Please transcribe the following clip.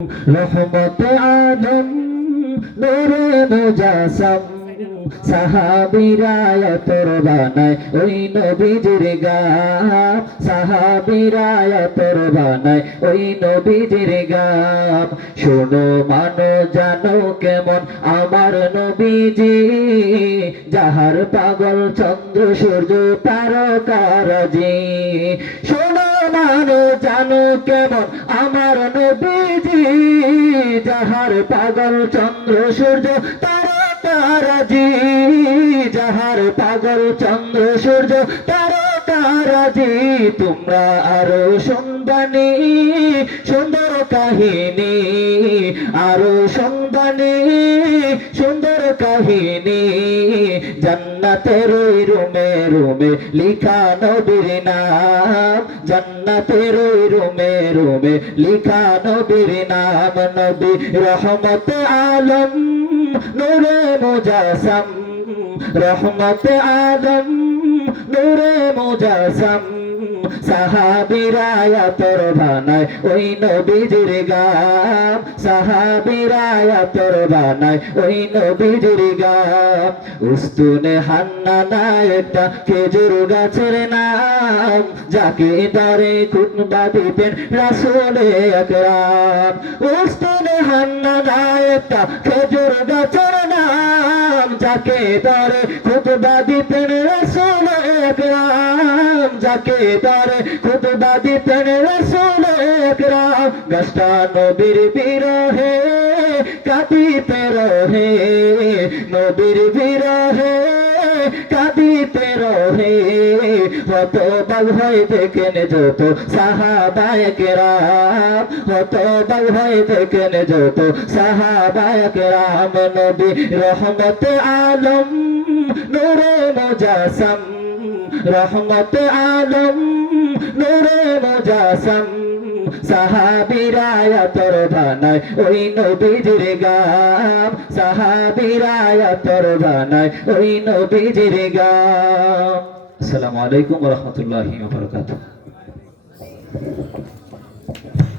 রহমতে আলম নূরে মুজাসসাম সাহাবীরা তোর বানায় ওই নবীজির গাম সাহাবীরা তোর বানায় ওই নবীজির গাম শোনো মানো জানো কেমন আমার নবীজি যাহার পাগল চন্দ্র সূর্য তারকারাজি শোনো মানো জানো কেমন আমার নবীজি যাহার পাগল চন্দ্র সূর্য তারকারাজি যাহার পাগল চন্দ্র সূর্য তারকারাজি তোমরা আরো শুনবানি সুন্দর কাহিনী আরো শুনবানি সুন্দর কাহিনী জান্নাতের ওই রুমে রুমে লিখা নবীর নাম জান্নাতের ওই রুমে রুমে লিখা নবীর নাম নবী রহমত আলম নূরে মুজাসসাম রহমত আলম নূরে মুজাসসাম সাহাবীরা তোর বানায় ওই নবীজির গাম সাহাবীরা তোর বানায় ওই নবীজির গাম উস্তুনে হান্নানা একটা খেজুর গাছের নাম যাকে ধরে খুতবা দিতেন রাসূলে আকরাম উস্তুনে হান্নানা একটা খেজুর গাছের নাম যাকে ধরে খুতবা দিতেন রাসূলে আকরাম যাকে ধরে খুতবা দিতেন রাসূলে আকরাম গাছটা নবীর বিরহে কাঁদিতে রহে নবীর বিরহে কাঁদিতে রহে হতবাক হয়ে দেখেন যত সাহাবায়ে কেরাম হতবাক হয়ে দেখেন যত সাহাবায়ে কেরাম নবী রহমত আলম নূরে মুজাসসাম রহমত আলম নূরে মুজাসসাম সাহাবীরা তোর বানায় ওই নবীজির গাম সাহাবীরা তোর বানায় ওই নবীজির গাম আসসালামু আলাইকুম ওয়া রাহমাতুল্লাহি ওয়া বারাকাতুহু।